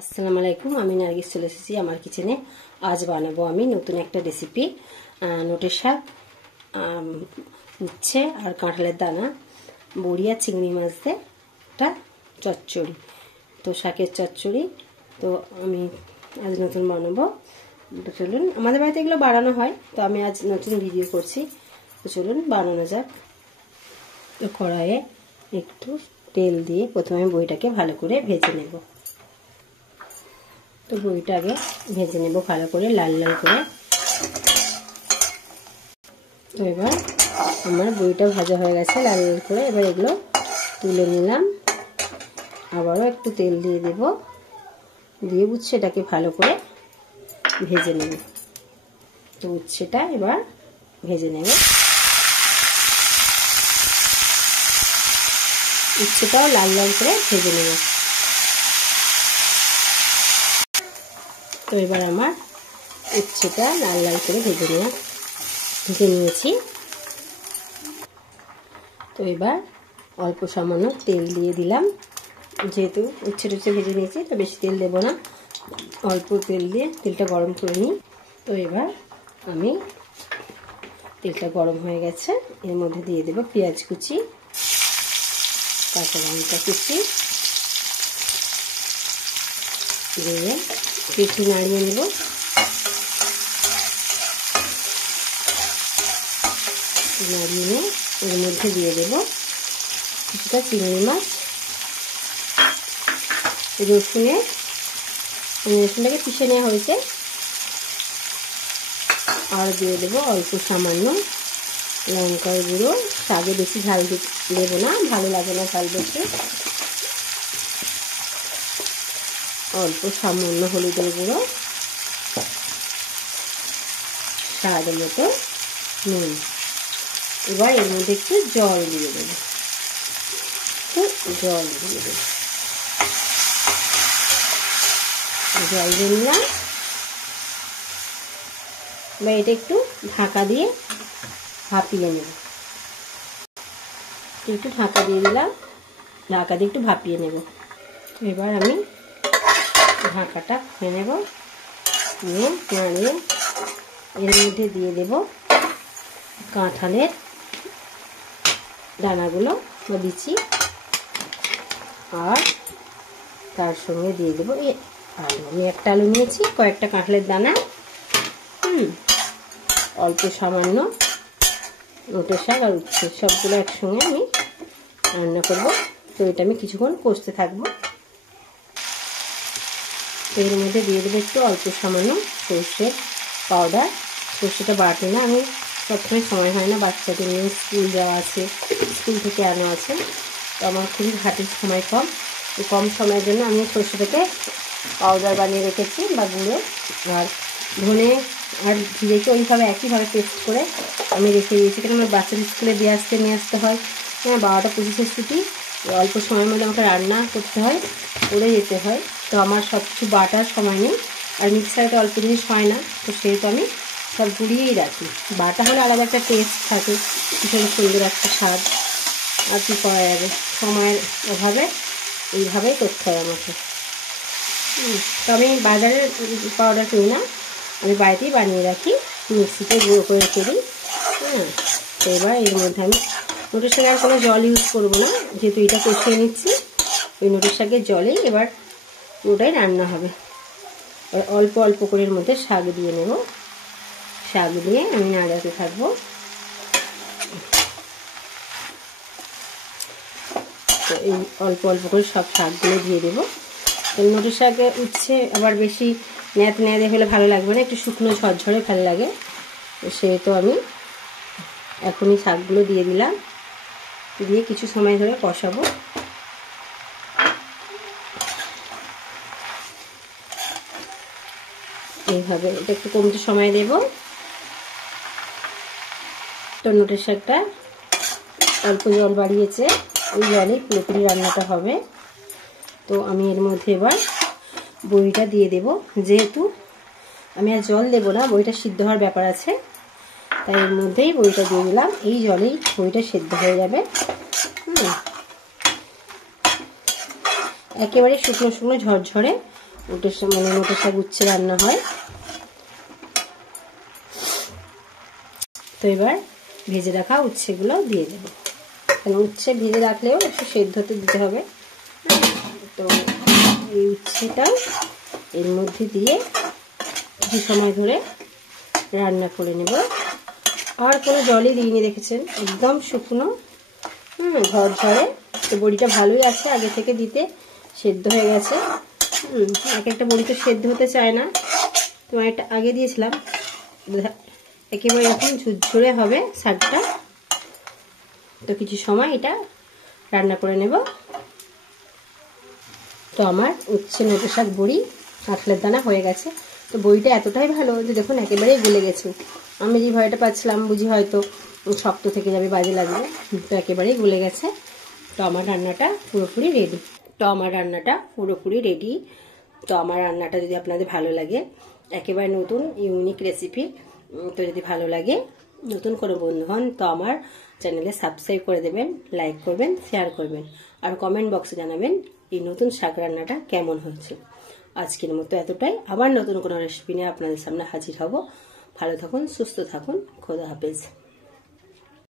আসসালামু আলাইকুম। আমি নার্গিস চলে এসেছি আমার কিচেনে। আজ বানাবো আমি নতুন একটা রেসিপি, নোটের শাক, উচ্ছে আর কাঁঠালের দানা, বড়ি আর চিংড়ি মাছ দিয়ে একটা চচ্চড়ি। তো শাকের চচ্চড়ি তো আমি আজ নতুন বানাবো। তো চলুন, আমাদের বাড়িতে এগুলো বানানো হয়, তো আমি আজ নতুন ভিডিও করছি। তো চলুন বানানো যাক। তো কড়াইয়ে একটু তেল দিয়ে প্রথমে বড়িটাকে ভালো করে ভেজে নেব। তো বড়িটা আগে ভেজে নেব ভালো করে, লাল লাল করে। তো এবার আমার বড়িটা ভাজা হয়ে গেছে লাল লাল করে। এবার এগুলো তুলে নিলাম। আবারও একটু তেল দিয়ে দেব, দিয়ে উচ্ছেটাকে ভালো করে ভেজে নেব। তো উচ্ছেটা এবার ভেজে নেব। উচ্ছেটাও লাল লাল করে ভেজে নেব। তো এবার আমার উচ্ছেটা লাল লাল করে ভেজে নিয়েছি। তো এবার অল্প সামান্য তেল দিয়ে দিলাম, যেহেতু উচ্ছে ভেজে নিয়েছি তো বেশি তেল দেব না, অল্প তেল দিয়ে তেলটা গরম করে নিই। তো এবার আমি তেলটা গরম হয়ে গেছে, এর মধ্যে দিয়ে দেব পেঁয়াজ কুচি, কাঁচা লঙ্কা কুচি দিয়ে একটু নাড়িয়ে নেব। নাড়িয়ে নিয়ে এর মধ্যে দিয়ে দেব কিছুটা চিংড়ি মাছ, রসুনটাকে পিষে নেওয়া হয়েছে। আর দিয়ে দেবো অল্প সামান্য লঙ্কার গুঁড়ো। শাকে বেশি ঝাল দেবো না, ভালো লাগে না ঝাল বেশি। অল্প সামান্য হলুদের গুঁড়ো, স্বাদ মতো নুন। এবার এর মধ্যে একটু জল দিয়ে দেবো। জল দিয়ে নিলাম। বা এটা একটু ঢাকা দিয়ে ভাপিয়ে নেব। একটু ঢাকা দিয়ে দিলাম, ঢাকা দিয়ে একটু ভাপিয়ে নেব। এবার আমি ঢাকাটা খুলে নেব, নিয়ে নাড়িয়ে এর মধ্যে দিয়ে দেব কাঁঠালের দানাগুলো বা বিচি, আর তার সঙ্গে দিয়ে দেবো আলু। আমি একটা আলু নিয়েছি, কয়েকটা কাঁঠালের দানা, অল্প সামান্য নোটের শাক আর উচ্ছে, সবগুলো একসঙ্গে আমি রান্না করব। তো এটা আমি কিছুক্ষণ কষতে থাকবো। এর মধ্যে দিয়ে দেবো একটু অল্প সামান্য সর্ষের পাউডার। সর্ষেটা বাটে না, আমি সবসময় সময় হয় না, বাচ্চাদের নিয়ে স্কুল যাওয়া আছে, স্কুল থেকে আনা আছে, তো আমার খুবই হাতের সময় কম। কম সময়ের জন্য আমি সর্ষেটাকে পাউডার বানিয়ে রেখেছি বা গুঁড়ো। আর ধনে আর জিরেকে ওইভাবে একইভাবে পেস্ট করে আমি রেখে দিয়েছি, কারণ আমার বাচ্চাদের স্কুলে নিয়ে আসতে হয়। হ্যাঁ, 12টা 25-এর ছুটি, অল্প সময়ের মধ্যে আমাকে রান্না করতে হয়, করে যেতে হয়। তো আমার সব কিছু বাটার সময় নেই, আর মিক্সারে তো অল্প জিনিস হয় না, তো সেহেতু আমি সব গুঁড়িয়েই রাখি। বাটা হলে আলাদা একটা টেস্ট থাকে, ভীষণ সুন্দর একটা স্বাদ। আর কি করা যাবে, সময়ের অভাবে এইভাবেই করতে হয় আমাকে। তো আমি বাজারের পাউডার কিনি না, আমি বাড়িতেই বানিয়ে রাখি, মিক্সিতে গুঁড়ো করে রেখে দিই। হ্যাঁ, তো এবার এর মধ্যে আমি নোটের শাকে আর কোনো জল ইউজ করবো না, যেহেতু এটা কষিয়ে নিচ্ছি। ওই নোটের শাকের জলেই এবার পুরোটাই রান্না হবে। অল্প অল্প করে এর মধ্যে শাক দিয়ে নেব, শাক দিয়ে আমি নাড়াতে থাকবো। তো এই অল্প অল্প করে সব শাকগুলো দিয়ে দেবো। তো নোটের শাকে উচ্ছে আবার বেশি ন্যাদে হলে ভালো লাগবে না, একটু শুকনো ঝরঝরে ভালো লাগে। তো সেহেতু আমি এখনই শাকগুলো দিয়ে দিলাম, দিয়ে কিছু সময় ধরে কষাবো। এইভাবে এটা একটু কমতে সময় দেব। তো নোটের শাকটা অল্প জল বাড়িয়েছে, ওই জলেই পুরোপুরি রান্নাটা হবে। তো আমি এর মধ্যে এবার বড়িটা দিয়ে দেব, যেহেতু আমি আর জল দেব না, বড়িটা সিদ্ধ হওয়ার ব্যাপার আছে, তাই এর মধ্যেই বড়িটা দিয়ে দিলাম। এই জলেই বড়িটা সিদ্ধ হয়ে যাবে। একেবারে শুকনো শুকনো ঝরঝরে নোটে শাক উচ্ছে রান্না হয়। তো এবার ভেজে রাখা উচ্ছেগুলো দিয়ে দেবো। উচ্ছে ভেজে রাখলেও একটু সেদ্ধ হতে দিতে হবে। তো এই উচ্ছেটা এর মধ্যে দিয়ে কিছু সময় ধরে রান্না করে নেব। আর কোনো জলই দিইনি, দেখেছেন, একদম শুকনো, ঝরঝরে। তো বড়িটা ভালোই আছে, আগে থেকে দিতে সেদ্ধ হয়ে গেছে। এক একটা বড়ি তো সেদ্ধ হতে চায় না, তো একটা আগে দিয়েছিলাম, একেবারে এখন ঝুরঝুরে হবে শাকটা। তো কিছু সময় এটা রান্না করে নেব। তো আমার উচ্ছে নোটে শাক বড়ি কাঁঠালের দানা হয়ে গেছে। তো বড়িটা এতটাই ভালো যে দেখুন একেবারেই গলে গেছে। আমি যে ভয়টা পাচ্ছিলাম বুঝি হয়তো শক্ত থেকে যাবে, বাজে লাগবে, তো একেবারেই গলে গেছে। তো আমার রান্নাটা পুরোপুরি রেডি। তো আমার রান্নাটা যদি আপনাদের ভালো লাগে, একেবারে নতুন ইউনিক রেসিপি, তো যদি ভালো লাগে, নতুন কোনো বন্ধু হন, তো আমার চ্যানেলে সাবস্ক্রাইব করে দেবেন, লাইক করবেন, শেয়ার করবেন, আর কমেন্ট বক্সে জানাবেন এই নতুন শাক রান্নাটা কেমন হয়েছে। আজকের মতো এতটাই। আবার নতুন কোনো রেসিপি নিয়ে আপনাদের সামনে হাজির হব। ভালো থাকুন, সুস্থ থাকুন, খোদা হাফেজ।